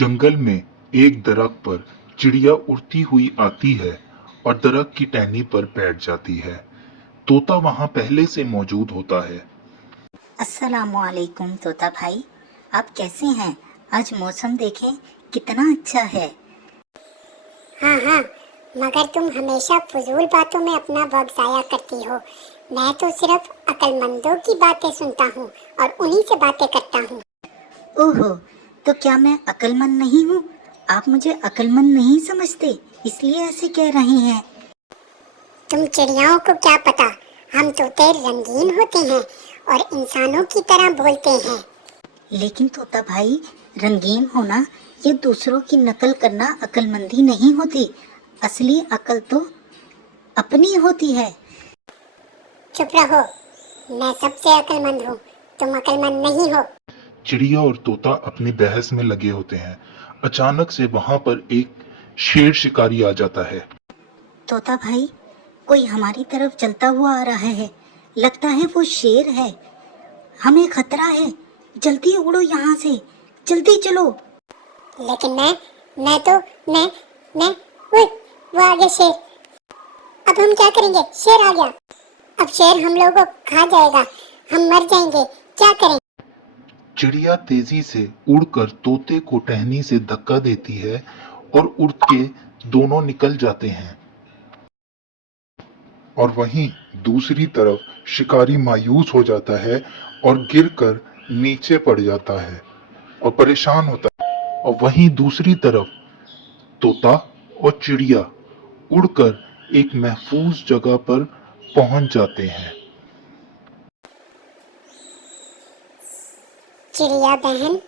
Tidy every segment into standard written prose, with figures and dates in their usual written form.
जंगल में एक दरख्त पर चिड़िया उड़ती हुई आती है और दरख्त की टहनी पर बैठ जाती है। तोता वहां पहले से मौजूद होता है। अस्सलामुअलैकुम तोता भाई, आप कैसे हैं? आज मौसम देखें कितना अच्छा है। हाँ हाँ, मगर तुम हमेशा फजूल बातों में अपना वक्त जाया करती हो। मैं तो सिर्फ अक्लमंदों की बातें सुनता हूँ और उन्हीं से बातें करता हूँ। ओहो, तो क्या मैं अक्लमंद नहीं हूँ? आप मुझे अक्लमंद नहीं समझते, इसलिए ऐसे कह रहे हैं। तुम चिड़ियाओं को क्या पता, हम तोते रंगीन होते हैं और इंसानों की तरह बोलते हैं। लेकिन तोता भाई, रंगीन होना ये दूसरों की नकल करना अक्लमंदी नहीं होती। असली अकल तो अपनी होती है। चुप रहो, मैं सबसे अक्लमंद हूँ, तुम अक्लमंद नहीं हो। चिड़िया और तोता अपनी बहस में लगे होते हैं। अचानक से वहां पर एक शेर शिकारी आ जाता है। तोता भाई, कोई हमारी तरफ चलता हुआ आ रहा है। लगता है वो शेर है। हमें खतरा है। जल्दी उड़ो यहाँ से, जल्दी चलो। लेकिन मैं तो मैं ओए, वो आ गया शेर। अब हम क्या करेंगे? शेर आ गया। अब शेर हम लोगों को खा जाएगा, हम मर जाएंगे, क्या करें? चिड़िया तेजी से उड़कर तोते को टहनी से धक्का देती है और उड़ के दोनों निकल जाते हैं। और वहीं दूसरी तरफ शिकारी मायूस हो जाता है और गिरकर नीचे पड़ जाता है और परेशान होता है। और वहीं दूसरी तरफ तोता और चिड़िया उड़कर एक महफूज जगह पर पहुंच जाते हैं। चिड़िया बहन,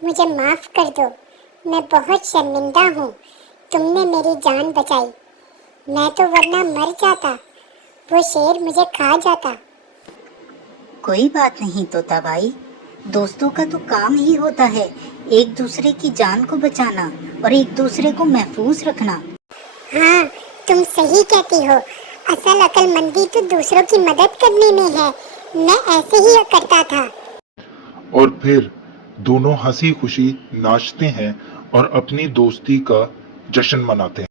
मुझे माफ कर दो, मैं बहुत शर्मिंदा हूँ। तुमने मेरी जान बचाई, मैं तो वरना मर जाता, वो शेर मुझे खा जाता। कोई बात नहीं तोता भाई, दोस्तों का तो काम ही होता है एक दूसरे की जान को बचाना और एक दूसरे को महफूज रखना। हाँ, तुम सही कहती हो। असल अक्लमंदी तो दूसरों की मदद करने में है। मैं ऐसे ही करता था। और फिर दोनों हंसी खुशी नाचते हैं और अपनी दोस्ती का जश्न मनाते हैं।